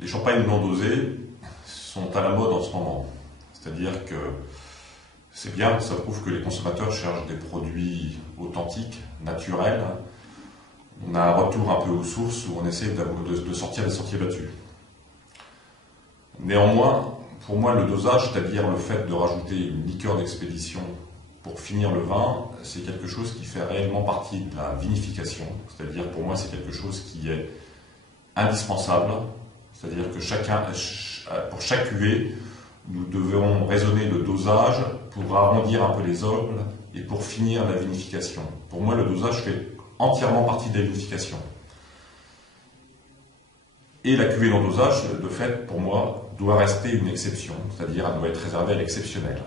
Les champagnes non dosés sont à la mode en ce moment. C'est-à-dire que c'est bien, ça prouve que les consommateurs cherchent des produits authentiques, naturels. On a un retour un peu aux sources où on essaie de sortir des sentiers battus. Néanmoins, pour moi, le dosage, c'est-à-dire le fait de rajouter une liqueur d'expédition pour finir le vin, c'est quelque chose qui fait réellement partie de la vinification. C'est-à-dire, pour moi, c'est quelque chose qui est indispensable. C'est-à-dire que pour chaque cuvée, nous devons raisonner le dosage pour arrondir un peu les angles et pour finir la vinification. Pour moi, le dosage fait entièrement partie de la vinification. Et la cuvée non dosage, de fait, pour moi, doit rester une exception, c'est-à-dire elle doit être réservée à l'exceptionnel.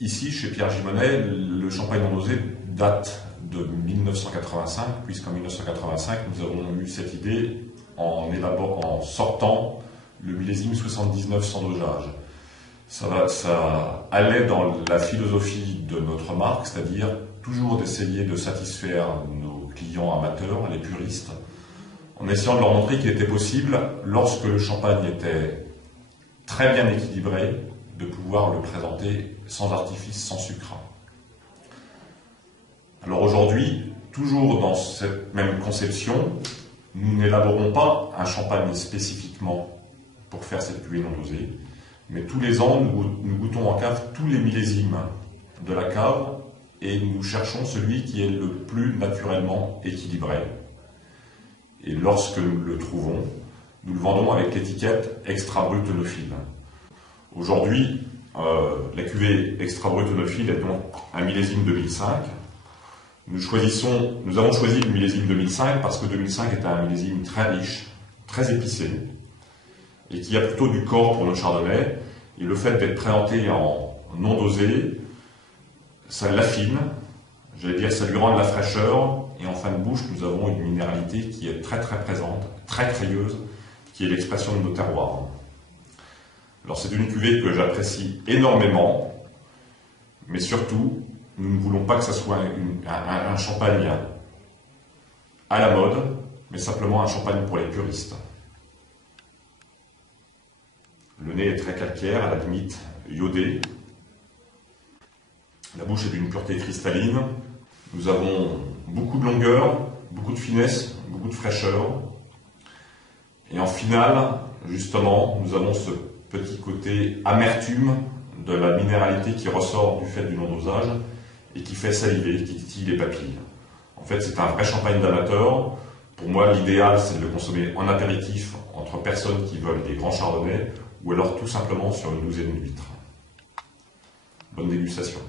Ici, chez Pierre Gimonnez, le champagne non dosé date de 1985, puisqu'en 1985, nous avons eu cette idée en sortant le millésime 79 sans dosage. Ça allait dans la philosophie de notre marque, c'est-à-dire toujours d'essayer de satisfaire nos clients amateurs, les puristes, en essayant de leur montrer qu'il était possible, lorsque le champagne était très bien équilibré, de pouvoir le présenter sans artifice, sans sucre. Alors aujourd'hui, toujours dans cette même conception, nous n'élaborons pas un champagne spécifiquement pour faire cette cuvée non dosée, mais tous les ans, nous goûtons en cave tous les millésimes de la cave et nous cherchons celui qui est le plus naturellement équilibré. Et lorsque nous le trouvons, nous le vendons avec l'étiquette Extra Brut Œnophile. Aujourd'hui, la cuvée Extra Brut Œnophile est donc un millésime 2005. Nous avons choisi le millésime 2005 parce que 2005 est un millésime très riche, très épicé, et qui a plutôt du corps pour nos chardonnays. Et le fait d'être présenté en non dosé, ça l'affine, j'allais dire ça lui rend de la fraîcheur, et en fin de bouche, nous avons une minéralité qui est très très présente, très crayeuse, qui est l'expression de nos terroirs. Alors c'est une cuvée que j'apprécie énormément, mais surtout, nous ne voulons pas que ce soit un champagne à la mode, mais simplement un champagne pour les puristes. Le nez est très calcaire, à la limite iodé. La bouche est d'une pureté cristalline. Nous avons beaucoup de longueur, beaucoup de finesse, beaucoup de fraîcheur. Et en finale, justement, nous avons ce petit côté amertume de la minéralité qui ressort du fait du non-dosage et qui fait saliver, qui titille les papilles. En fait, c'est un vrai champagne d'amateur. Pour moi, l'idéal, c'est de le consommer en apéritif entre personnes qui veulent des grands chardonnays ou alors tout simplement sur une douzaine d'huîtres. Bonne dégustation.